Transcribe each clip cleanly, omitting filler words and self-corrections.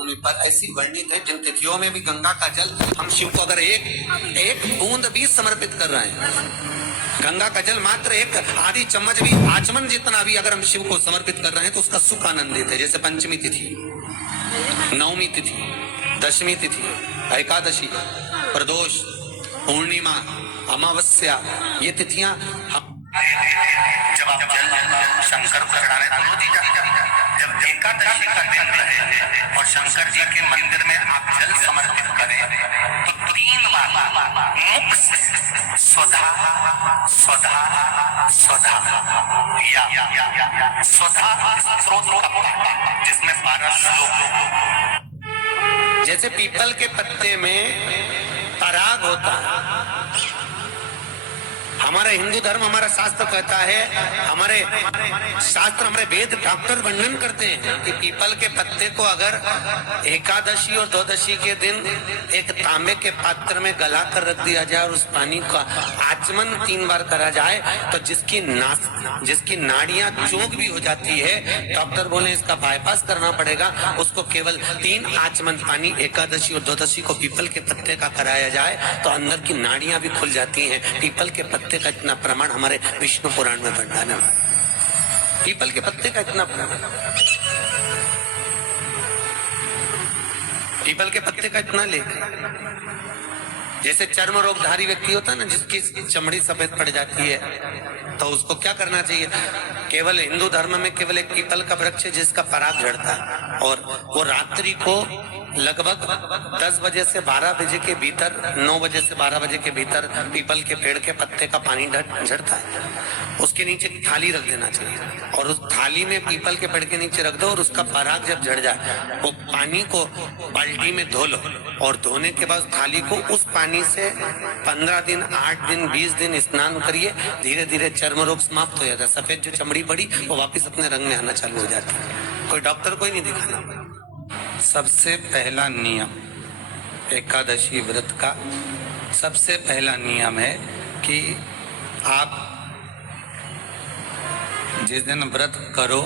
भूमि पर ऐसी वर्णित है जिन तिथियों में भी गंगा का जल हम शिव को अगर एक बूंद भी समर्पित कर रहे हैं, गंगा का जल मात्र एक आधी चम्मच भी, आचमन जितना भी अगर हम शिव को समर्पित कर रहे हैं तो उसका सुख आनंदित है। जैसे पंचमी तिथि, नवमी तिथि, दशमी तिथि, एकादशी, प्रदोष, पूर्णिमा, अमावस्या, ये तिथियां हम जब आप जल शंकर को चढ़ाने दोनों दी जाती है। जब एकादशी का दिन रहे और शंकर जी के मंदिर में आप जल समर्पित करें तो 3 बार मुख से स्वधा स्वधा स्वधा या स्वधा स्रोत का पाठ, जिसमें 12 श्लोक। जैसे पीपल के पत्ते में पराग होता है, हमारा हिंदू धर्म, हमारा शास्त्र कहता है, हमारे शास्त्र, हमारे वेद डॉक्टर वर्णन करते हैं कि पीपल के पत्ते को अगर एकादशी और द्वादशी के दिन एक तांबे के पात्र में गला कर रख दिया जाए और उस पानी का आचमन 3 बार करा जाए तो जिसकी नाड़ियां चौक भी हो जाती है, डॉक्टर बोले इसका बाईपास करना पड़ेगा, उसको केवल 3 आचमन पानी एकादशी और द्वादशी को पीपल के पत्ते का कराया जाए तो अंदर की नाड़ियां भी खुल जाती हैं। पीपल के पत्ते का इतना प्रमाण हमारे विष्णु पुराण में वर्णन है। पीपल के पत्ते का इतना प्रमाण, पीपल के पत्ते का इतना लेख है। जैसे चर्म रोगधारी व्यक्ति होता है ना, जिसकी चमड़ी सफेद पड़ जाती है, तो उसको क्या करना चाहिए? केवल हिंदू धर्म में केवल एक पीपल का वृक्ष है जिसका पराग झड़ता है और वो रात्रि को लगभग 10 बजे से 12 बजे के भीतर, 9 बजे से 12 बजे के भीतर पीपल के पेड़ के पत्ते का पानी झड़ता है, उसके नीचे थाली रख देना चाहिए और उस थाली में पीपल के पेड़ के नीचे रख दो और उसका पराग जब झड़ जाए वो पानी को बाल्टी में धो लो और धोने के बाद थाली को उस पानी से 15 दिन, 8 दिन, 20 दिन स्नान करिए, धीरे धीरे चर्म रोग समाप्त हो जाता है। सफेद जो चमड़ी पड़ी वो वापस अपने रंग में आना चालू हो जाती है। कोई डॉक्टर को ही नहीं दिखाना। सबसे पहला नियम एकादशी व्रत का, सबसे पहला नियम है कि आप जिस दिन व्रत करो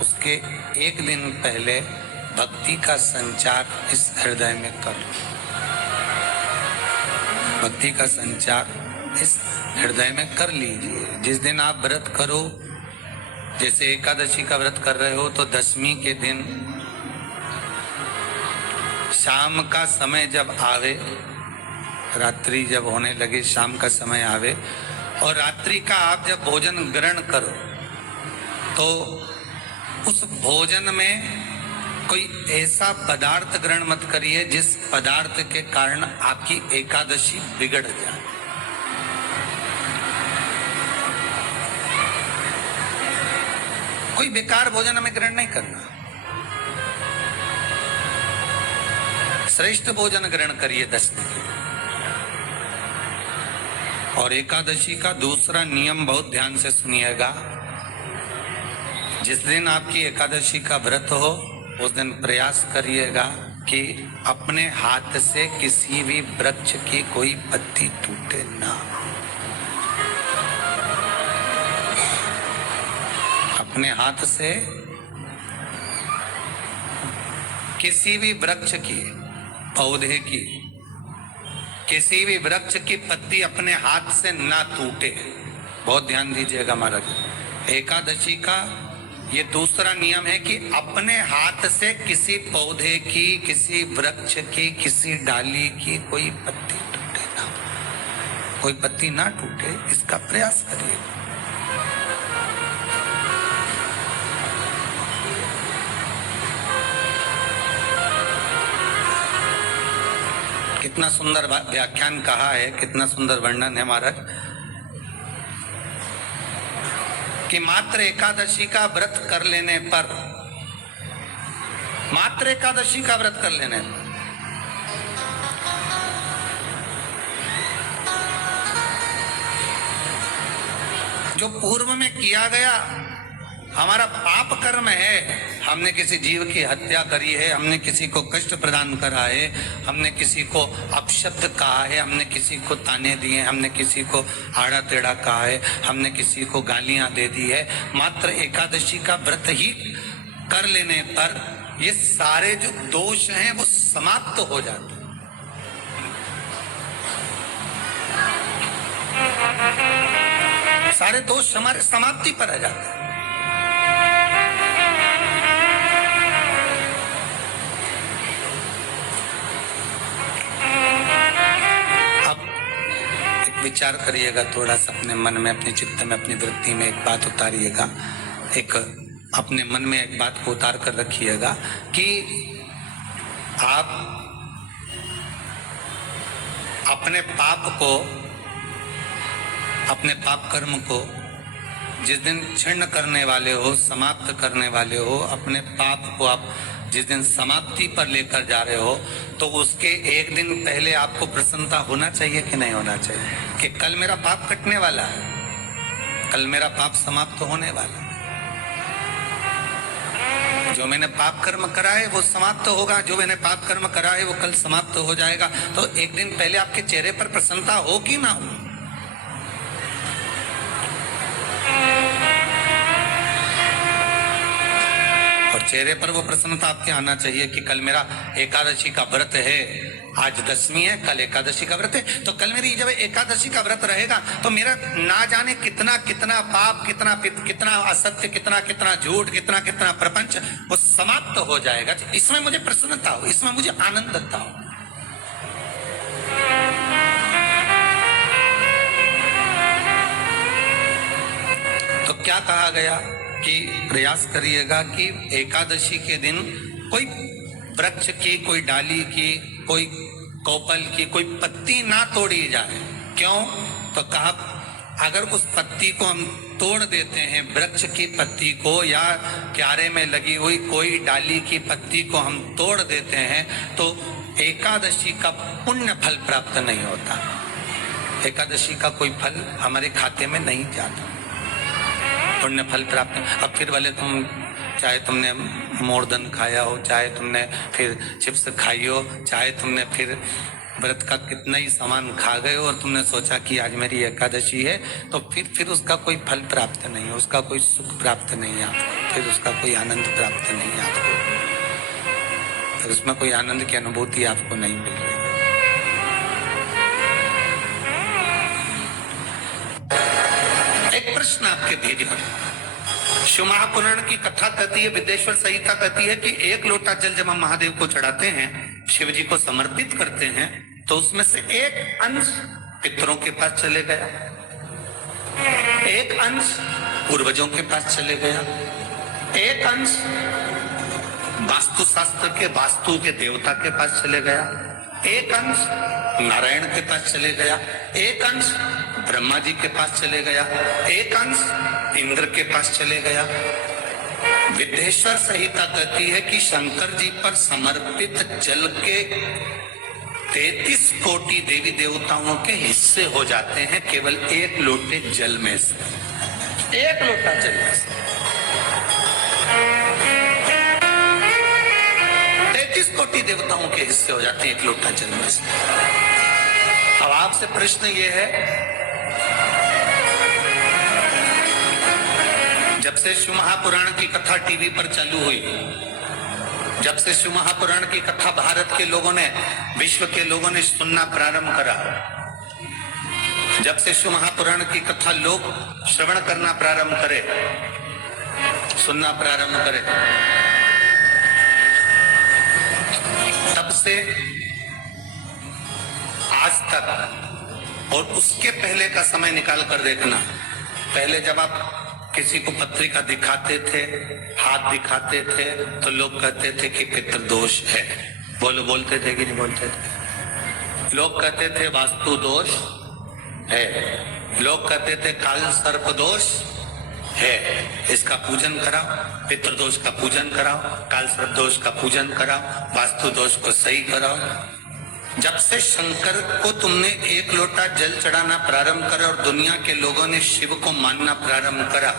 उसके 1 दिन पहले भक्ति का संचार इस हृदय में करो। भक्ति का संचार इस हृदय में कर लीजिए। जिस दिन आप व्रत करो, जैसे एकादशी का व्रत कर रहे हो तो दशमी के दिन शाम का समय जब आवे, रात्रि जब होने लगे, शाम का समय आवे और रात्रि का आप जब भोजन ग्रहण करो तो उस भोजन में कोई ऐसा पदार्थ ग्रहण मत करिए जिस पदार्थ के कारण आपकी एकादशी बिगड़ जाए। कोई बेकार भोजन हमें ग्रहण नहीं करना, श्रेष्ठ भोजन ग्रहण करिए दशमी के। और एकादशी का दूसरा नियम बहुत ध्यान से सुनिएगा। जिस दिन आपकी एकादशी का व्रत हो उस दिन प्रयास करिएगा कि अपने हाथ से किसी भी वृक्ष की कोई पत्ती टूटे ना। अपने हाथ से किसी भी वृक्ष की, पौधे की, किसी भी वृक्ष की पत्ती अपने हाथ से ना टूटे। बहुत ध्यान दीजिएगा महाराज। एकादशी का ये दूसरा नियम है कि अपने हाथ से किसी पौधे की, किसी वृक्ष की, किसी डाली की कोई पत्ती टूटे ना, कोई पत्ती ना टूटे, इसका प्रयास करिए। कितना सुंदर व्याख्यान कहा है, कितना सुंदर वर्णन है महाराज कि मात्र एकादशी का व्रत कर लेने पर, मात्र एकादशी का व्रत कर लेने पर जो पूर्व में किया गया हमारा पाप कर्म है, हमने किसी जीव की हत्या करी है, हमने किसी को कष्ट प्रदान करा है, हमने किसी को अपशब्द कहा है, हमने किसी को ताने दिए, हमने किसी को आड़ा टेढ़ा कहा है, हमने किसी को गालियां दे दी है, मात्र एकादशी का व्रत ही कर लेने पर ये सारे जो दोष हैं वो समाप्त हो जाते हैं। सारे दोष हमारे समाप्ति पर आ जाते हैं। विचार करिएगा थोड़ा सा अपने मन में, अपने चित्त में, अपनी वृत्ति में एक बात उतारिएगा, एक अपने मन में एक बात को उतार कर रखिएगा कि आप अपने पाप को, अपने पाप कर्म को जिस दिन क्षीण करने वाले हो, समाप्त करने वाले हो, अपने पाप को आप जिस दिन समाप्ति पर लेकर जा रहे हो, तो उसके एक दिन पहले आपको प्रसन्नता होना चाहिए कि नहीं होना चाहिए कि कल मेरा पाप कटने वाला है, कल मेरा पाप समाप्त होने वाला है, जो मैंने पाप कर्म करा है वो समाप्त होगा, जो मैंने पाप कर्म करा है वो कल समाप्त हो जाएगा। तो एक दिन पहले आपके चेहरे पर प्रसन्नता हो कि ना हो? चेहरे पर वो प्रसन्नता आपके आना चाहिए कि कल मेरा एकादशी का व्रत है, आज दशमी है, कल एकादशी का व्रत है, तो कल मेरी जब एकादशी का व्रत रहेगा तो मेरा ना जाने कितना कितना पाप, कितना असत्य, कितना झूठ, कितना प्रपंच वो समाप्त हो जाएगा। इसमें मुझे प्रसन्नता हो, इसमें मुझे आनंदता हो। तो क्या कहा गया कि प्रयास करिएगा कि एकादशी के दिन कोई वृक्ष की, कोई डाली की, कोई कोपल की कोई पत्ती ना तोड़ी जाए। क्यों? तो कहा अगर उस पत्ती को हम तोड़ देते हैं, वृक्ष की पत्ती को या क्यारे में लगी हुई कोई डाली की पत्ती को हम तोड़ देते हैं तो एकादशी का पुण्य फल प्राप्त नहीं होता, एकादशी का कोई फल हमारे खाते में नहीं जाता, पुण्य फल प्राप्त। अब फिर भले तुम चाहे तुमने मोरदन खाया हो, चाहे तुमने फिर चिप्स खाई हो, चाहे तुमने फिर व्रत का कितना ही सामान खा गए हो और तुमने सोचा कि आज मेरी एकादशी है, तो फिर उसका कोई फल प्राप्त नहीं है, उसका कोई सुख प्राप्त नहीं है आपको, फिर उसका कोई आनंद प्राप्त नहीं है आपको, फिर उसमें कोई आनंद की अनुभूति आपको नहीं मिल रही। एक प्रश्न आपके भेजा, शिव महापुराण की कथा कहती है, विदेश्वर संहिता कहती है कि एक लोटा जल जब हम महादेव को चढ़ाते हैं, शिव जी को समर्पित करते हैं, तो उसमें से एक अंश पितरों के पास चले गया, एक अंश पूर्वजों के पास चले गया, एक अंश वास्तु शास्त्र के वास्तु के देवता के पास चले गया, एक अंश नारायण के पास चले गया, एक अंश ब्रह्मा जी के पास चले गया, एक अंश इंद्र के पास चले गया। विदेश्वर संहिता कहती है कि शंकर जी पर समर्पित जल के 33 कोटि देवी देवताओं के हिस्से हो जाते हैं केवल एक लोटे जल में से, एक लोटा जल में से 33 कोटि देवताओं के हिस्से हो जाते हैं एक लोटा जल में से। अब आपसे प्रश्न ये है, जब से शिव महापुराण की कथा टीवी पर चालू हुई, जब से शिव महापुराण की कथा भारत के लोगों ने, विश्व के लोगों ने सुनना प्रारंभ करा, जब से शिव महापुराण की कथा लोग श्रवण करना प्रारंभ करे, सुनना प्रारंभ करे, तब से आज तक और उसके पहले का समय निकाल कर देखना, पहले जब आप किसी को पत्रिका दिखाते थे, हाथ दिखाते थे, तो लोग कहते थे कि पितृदोष है, बोलते थे कि नहीं बोलते थे? लोग कहते थे वास्तु दोष है, लोग कहते थे काल सर्प दोष है, इसका पूजन कराओ, पितृदोष का पूजन कराओ, काल सर्प दोष का पूजन कराओ, वास्तु दोष को सही कराओ। जब से शंकर को तुमने एक लोटा जल चढ़ाना प्रारंभ करा और दुनिया के लोगों ने शिव को मानना प्रारंभ करा,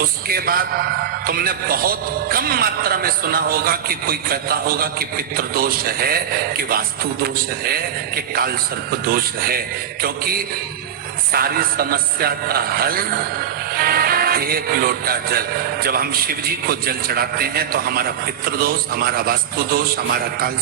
उसके बाद तुमने बहुत कम मात्रा में सुना होगा कि कोई कहता होगा कि पितृदोष है, कि वास्तु दोष है, कि काल सर्प दोष है, क्योंकि सारी समस्या का हल एक लोटा जल। जब हम शिव जी को जल चढ़ाते हैं तो हमारा पितृदोष, हमारा वास्तु दोष, हमारा काल